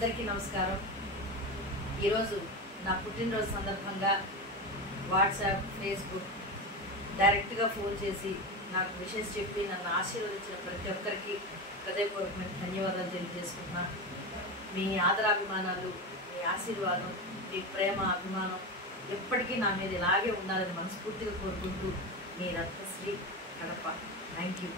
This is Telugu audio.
అందరికీ నమస్కారం. ఈరోజు నా పుట్టినరోజు సందర్భంగా వాట్సాప్, ఫేస్బుక్ డైరెక్ట్గా ఫోన్ చేసి నాకు విషెస్ చెప్పి నన్ను ఆశీర్వదించిన ప్రతి ఒక్కరికి హృదయపూర్వకమైన ధన్యవాదాలు తెలియజేసుకుంటున్నా. మీ ఆదరాభిమానాలు, మీ ఆశీర్వాదం, మీ ప్రేమ, అభిమానం ఎప్పటికీ నా మీద ఇలాగే ఉండాలని మనస్ఫూర్తిగా కోరుకుంటూ మీ రత్నశ్రీ కడప. Thank you.